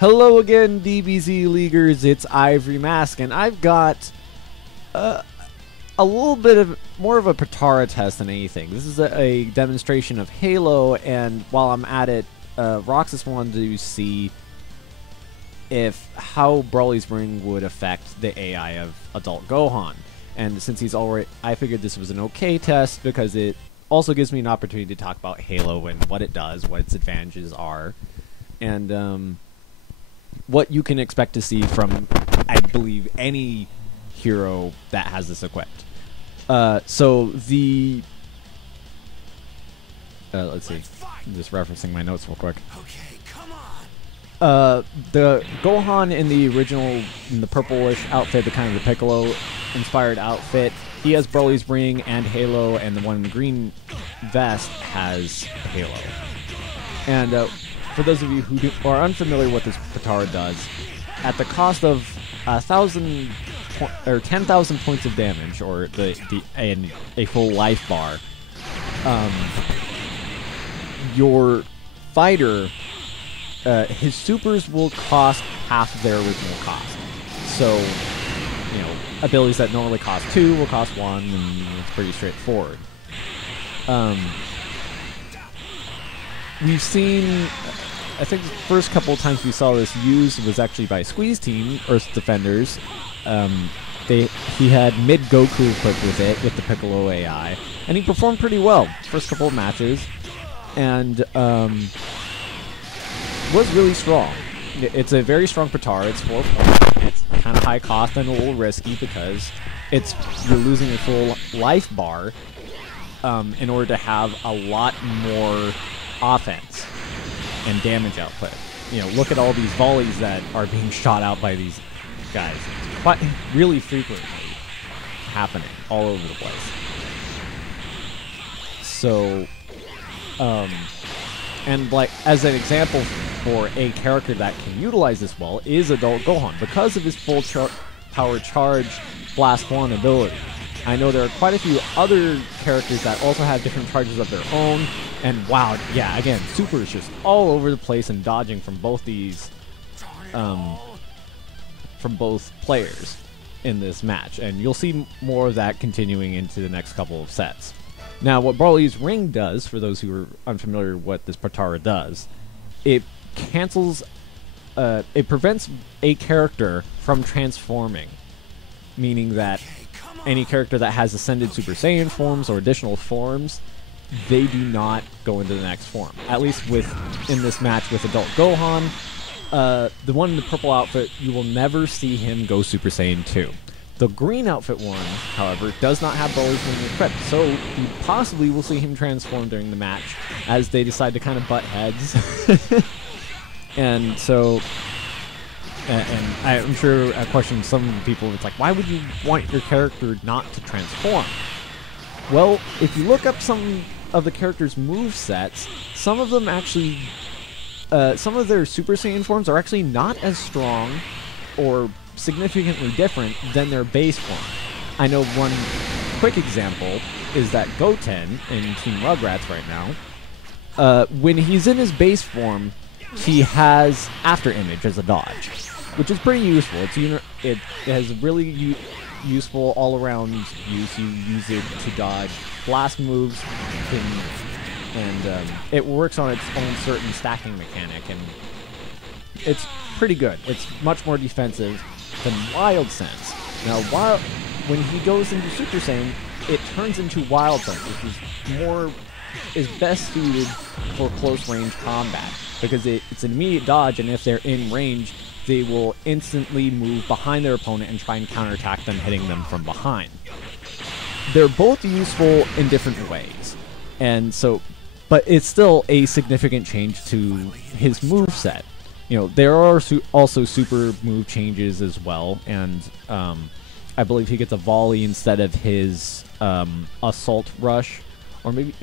Hello again, DBZ Leaguers. It's Ivory Mask, and I've got a little bit of more of a Patara test than anything. This is a demonstration of Halo, and while I'm at it, Roxas wanted to see if how Broly's Ring would affect the AI of adult Gohan. And since he's already, I figured this was an okay test because it also gives me an opportunity to talk about Halo and what it does, what its advantages are, and what you can expect to see from, I believe, any hero that has this equipped. So the let's see, I'm just referencing my notes real quick. Okay, come on. The Gohan in the original, in the purplish outfit, the kind of the Piccolo inspired outfit, he has Broly's Ring and Halo, and the one in the green vest has Halo. And for those of you who are unfamiliar with what this Patara does, at the cost of 10,000 points of damage, or a full life bar, your fighter, his supers will cost half of their original cost. So, you know, abilities that normally cost 2 will cost 1, and it's pretty straightforward. We've seen, I think the first couple of times we saw this used was actually by Squeeze Team, Earth's Defenders. He had mid-Goku equipped with it, with the Piccolo AI, and he performed pretty well first couple of matches, and was really strong. It's a very strong Patara. It's 4 points. It's kind of high cost and a little risky because you're losing a full life bar in order to have a lot more offense and damage output. You know, look at all these volleys that are being shot out by these guys. It's quite really frequently happening all over the place. So, and like as an example for a character that can utilize this well is Adult Gohan because of his full power charge Blast 1 ability. I know there are quite a few other characters that also have different charges of their own, and wow, yeah, again, Super is just all over the place and dodging from both these, from both players in this match, and you'll see more of that continuing into the next couple of sets. Now, what Broly's Ring does, for those who are unfamiliar with what this Patara does, it cancels, it prevents a character from transforming, meaning that any character that has ascended Super Saiyan forms or additional forms, they do not go into the next form. At least in this match with Adult Gohan, the one in the purple outfit, you will never see him go Super Saiyan 2. The green outfit one, however, does not have Broly's Ring equipped, so you possibly will see him transform during the match as they decide to kind of butt heads. And so, and I'm sure I question some people, it's like, why would you want your character not to transform? Well, if you look up some of the character's movesets, some of them actually, some of their Super Saiyan forms are actually not as strong or significantly different than their base form. I know one quick example is that Goten in Team Rugrats right now, when he's in his base form, he has After Image as a dodge, which is pretty useful. It has really useful all-around use. You use it to dodge blast moves, and it works on its own certain stacking mechanic, and it's pretty good. It's much more defensive than Wild Sense. Now, when he goes into Super Saiyan, it turns into Wild Sense, which is best suited for close-range combat, because it's an immediate dodge, and if they're in range, they will instantly move behind their opponent and try and counterattack them, hitting them from behind. They're both useful in different ways, and so, but it's still a significant change to his moveset. You know, there are also super move changes as well, and I believe he gets a volley instead of his assault rush, or maybe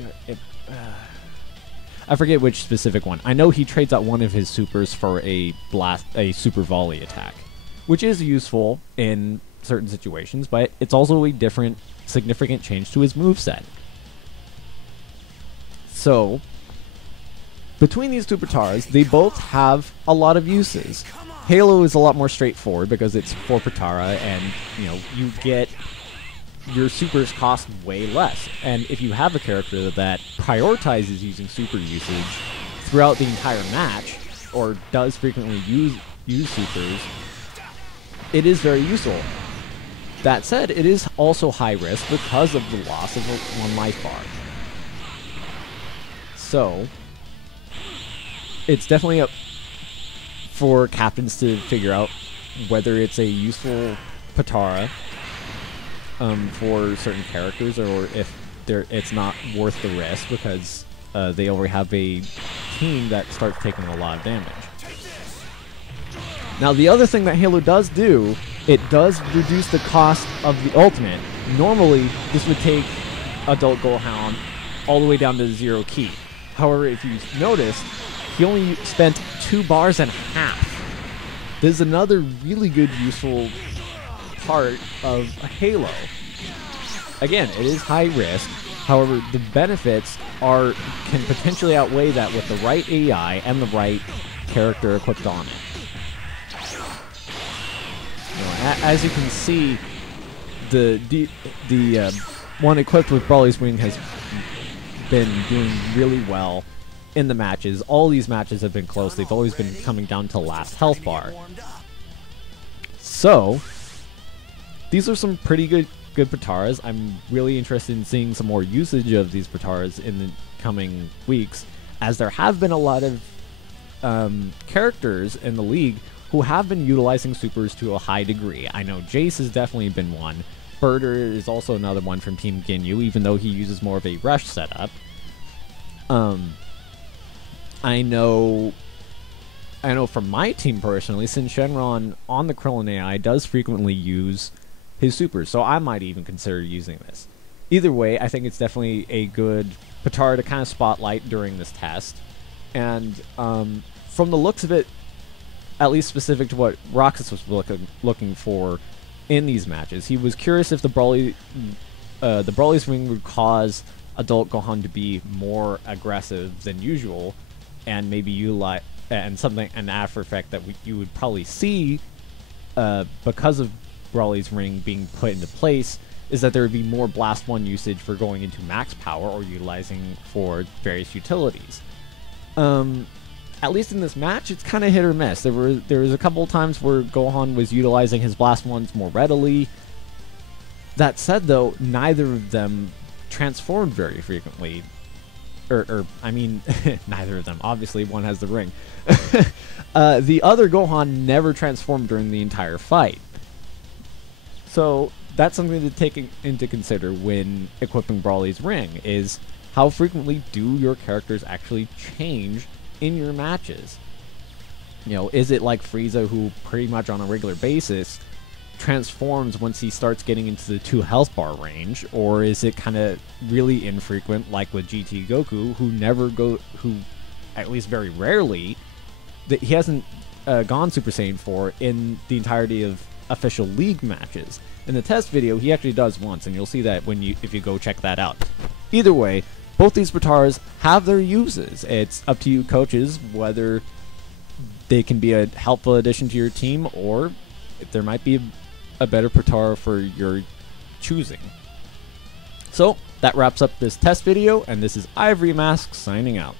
I forget which specific one. I know he trades out one of his supers for a super volley attack, which is useful in certain situations, but it's also a different significant change to his moveset. So, between these two Pataras, they both have a lot of uses. Halo is a lot more straightforward because it's 4 Patara, and you get your supers cost way less. And if you have a character that prioritizes using super usage throughout the entire match, or does frequently use supers, it is very useful. That said, it is also high risk because of the loss of one life bar. So, it's definitely up for captains to figure out whether it's a useful Patara for certain characters, or if it's not worth the risk because they already have a team that starts taking a lot of damage. Now, the other thing that Halo does do, it does reduce the cost of the ultimate. Normally, this would take Adult Gohan all the way down to 0 key. However, if you noticed, he only spent 2 bars and a half. This is another really good, useful part of Halo. Again, it is high risk. However, the benefits can potentially outweigh that with the right AI and the right character equipped on it. As you can see, the one equipped with Broly's Wing has been doing really well in the matches. All these matches have been close. They've always been coming down to last health bar. So, these are some pretty good Pataras. I'm really interested in seeing some more usage of these Pataras in the coming weeks, as there have been a lot of characters in the league who have been utilizing supers to a high degree. I know Jace has definitely been one. Birder is also another one from Team Ginyu, even though he uses more of a rush setup. I know from my team personally, since Shenron on the Krillin AI does frequently use his supers, so I might even consider using this. Either way, I think it's definitely a good Patara to kind of spotlight during this test. And from the looks of it, at least specific to what Roxas was looking for in these matches, he was curious if the Broly's Wing would cause Adult Gohan to be more aggressive than usual, and maybe utilize an after effect that you would probably see because of Broly's Ring being put into place is that there would be more Blast 1 usage for going into max power or utilizing for various utilities. At least in this match, it's kind of hit or miss. There was a couple of times where Gohan was utilizing his Blast 1s more readily. That said, though, neither of them transformed very frequently. I mean, neither of them. Obviously, one has the ring. The other Gohan never transformed during the entire fight. So that's something to take into consider when equipping Broly's Ring, is how frequently do your characters actually change in your matches? Is it like Frieza, who pretty much on a regular basis transforms once he starts getting into the 2 health bar range, or is it kind of really infrequent, like with GT Goku, who at least very rarely, that he hasn't gone Super Saiyan 4 in the entirety of official league matches. In the test video, he actually does once, and you'll see that if you go check that out. Either way, both these Pataras have their uses. It's up to you coaches whether they can be a helpful addition to your team, or if there might be a better Patara for your choosing. So, that wraps up this test video, and this is Ivory Mask signing out.